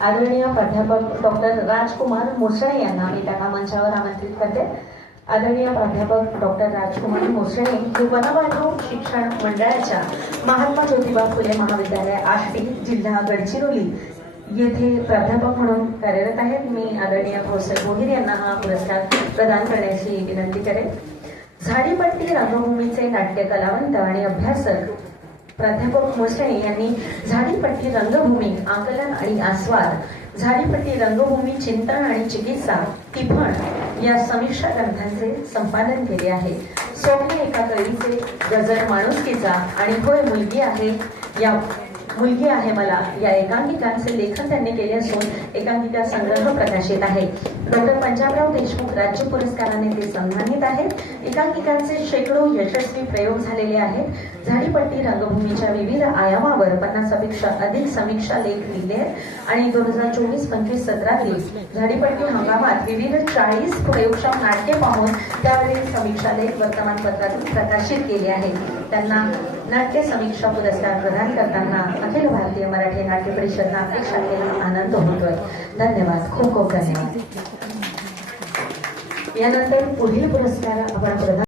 आदरणीय प्राध्यापक डॉक्टर राजकुमार मुसळे यांना मी त्यांना मंचावर आमंत्रित करते. आदरणीय प्राध्यापक डॉक्टर राजकुमार मुसळे हे वनबांधव शिक्षण मंडळाच्या महात्मा ज्योतिबा फुले महाविद्यालय आष्टी जिल्हा गडचिरोली येथे प्राध्यापक म्हणून कार्यरत आहेत. मी आदरणीय प्रोफेसर गोहिर यांना हा पुरस्कार प्रदान करण्याची विनंती करेन. झाडीपट्टी रंगभूमीचे नाट्य कलावंत आणि अभ्यासक प्राध्यापक मोसणे यांनी झाडीपट्टी रंगभूमी आकलन आणि आस्वाद झाडीपट्टी रंगभूमी चिंतन आणि चिकित्सा तिफण या समीक्षा ग्रंथांचे संपादन केले आहे. सोने एका कळीचे गजर माणुसकीचा आणि होय मुलगी आहे या मुलगी आहे मला. या एकांकिकांचे लेखन त्यांनी केले असून एकांकिका संग्रह प्रकाशित आहे. डॉक्टर पंजाबराव देशमुख राज्य पुरस्काराने ते सन्मानित आहेत. एकांकिकांचे शेकडो यशस्वी प्रयोग झालेले आहेत. झाडीपट्टी रंगभूमीच्या विविध आयामावर पन्नासापेक्षा अधिक समीक्षा लेख लिहिले आहेत. आणि दोन हजार चोवीस पंचवीस सत्रातील झाडीपट्टी हंगामात विविध चाळीस प्रयोगक्षम नाट्य पाहून त्यावरील समीक्षा लेख वर्तमानपत्रातून प्रकाशित केले आहेत. त्यांना नाट्य समीक्षा पुरस्कार प्रदान करताना अखिल भारतीय मराठी नाट्य परिषद नाशिक शाखेला आनंद होतोय. धन्यवाद. खूप खूप धन्यवाद. यानंतर पुढील पुरस्कार आपण प्रधान